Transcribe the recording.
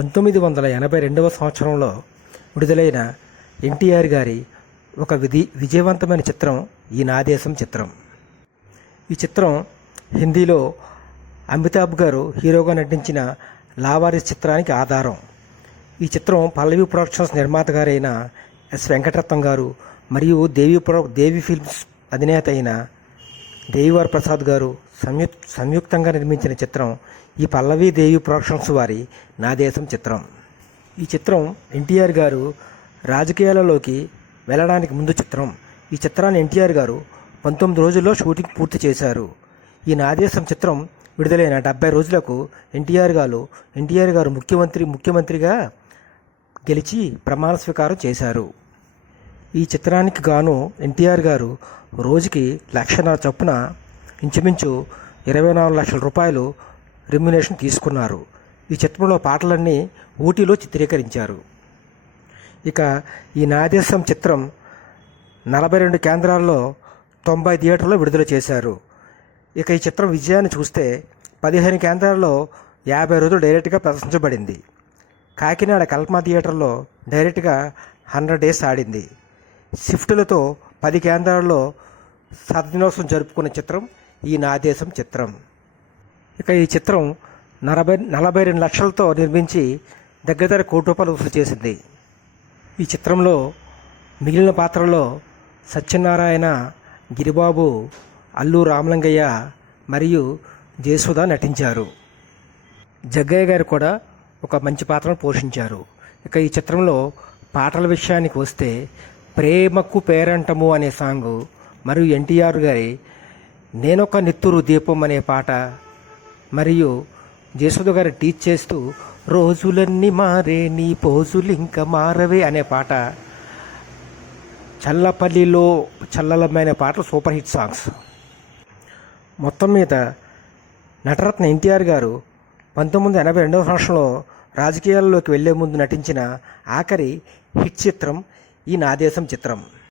పంతొమ్మిది వందల ఎనభై రెండవ సంవత్సరంలో విడుదలైన ఎన్టీఆర్ గారి ఒక విధి విజయవంతమైన చిత్రం ఈ నాదేశం చిత్రం. ఈ చిత్రం హిందీలో అమితాబ్ గారు హీరోగా నటించిన లావారిస్ చిత్రానికి ఆధారం. ఈ చిత్రం పల్లవి ప్రొడక్షన్స్ నిర్మాత గారైన ఎస్ వెంకటరత్నం గారు మరియు దేవి ప్రొ దేవి ఫిల్మ్స్ అధినేత అయిన దేవివార్ ప్రసాద్ గారు సంయుక్ సంయుక్తంగా నిర్మించిన చిత్రం ఈ పల్లవి దేవి ప్రొడక్షన్స్ వారి నా దేశం చిత్రం. ఈ చిత్రం ఎన్టీఆర్ గారు రాజకీయాలలోకి వెళ్ళడానికి ముందు చిత్రం. ఈ చిత్రాన్ని ఎన్టీఆర్ గారు పంతొమ్మిది రోజుల్లో షూటింగ్ పూర్తి చేశారు. ఈ నాదేశం చిత్రం విడుదలైన డెబ్బై రోజులకు ఎన్టీఆర్ గారు ఎన్టీఆర్ గారు ముఖ్యమంత్రి ముఖ్యమంత్రిగా గెలిచి ప్రమాణ స్వీకారం చేశారు. ఈ చిత్రానికి గాను ఎన్టీఆర్ గారు రోజుకి లక్షన్నర చొప్పున ఇంచుమించు ఇరవై నాలుగు లక్షల రూపాయలు రెమ్యునేషన్ తీసుకున్నారు. ఈ చిత్రంలో పాటలన్నీ ఊటీలో చిత్రీకరించారు. ఇక ఈ నాదేశం చిత్రం నలభై రెండు కేంద్రాల్లో తొంభై థియేటర్లో విడుదల చేశారు. ఇక ఈ చిత్రం విజయాన్ని చూస్తే పదిహేను కేంద్రాల్లో యాభై రోజులు డైరెక్ట్గా ప్రదర్శించబడింది. కాకినాడ కల్మా థియేటర్లో డైరెక్ట్గా హండ్రెడ్ డేస్ ఆడింది. షిఫ్టులతో పది కేంద్రాల్లో స్వాతంత్రోత్సవం జరుపుకున్న చిత్రం ఈ నా దేశం చిత్రం. ఇక ఈ చిత్రం నలభై నలభై రెండు లక్షలతో నిర్మించి దగ్గర దగ్గర కోటి రూపాయలు వసూలు చేసింది. ఈ చిత్రంలో మిగిలిన పాత్రలో సత్యనారాయణ గిరిబాబు అల్లు రామలింగయ్య మరియు జయసుధ నటించారు. జగ్గయ్య గారు కూడా ఒక మంచి పాత్రను పోషించారు. ఇక ఈ చిత్రంలో పాటల విషయానికి వస్తే ప్రేమకు పేరంటము అనే సాంగ్. మరియు ఎన్టీఆర్ గారి నేనొక నిత్తురు దీపం అనే పాట. మరియు జయసుధ గారు టీచ్ చేస్తూ రోజులన్నీ మారే నీ పోజులు ఇంకా మారవే అనే పాట. చల్లపల్లిలో చల్లలమైన పాటలు సూపర్ హిట్ సాంగ్స్. మొత్తం మీద నటరత్న ఎన్టీఆర్ గారు పంతొమ్మిది వందల ఎనభై రెండవ సంవత్సరంలో రాజకీయాల్లోకి వెళ్ళే ముందు నటించిన ఆఖరి హిట్ చిత్రం ఈ నా దేశం చిత్రం.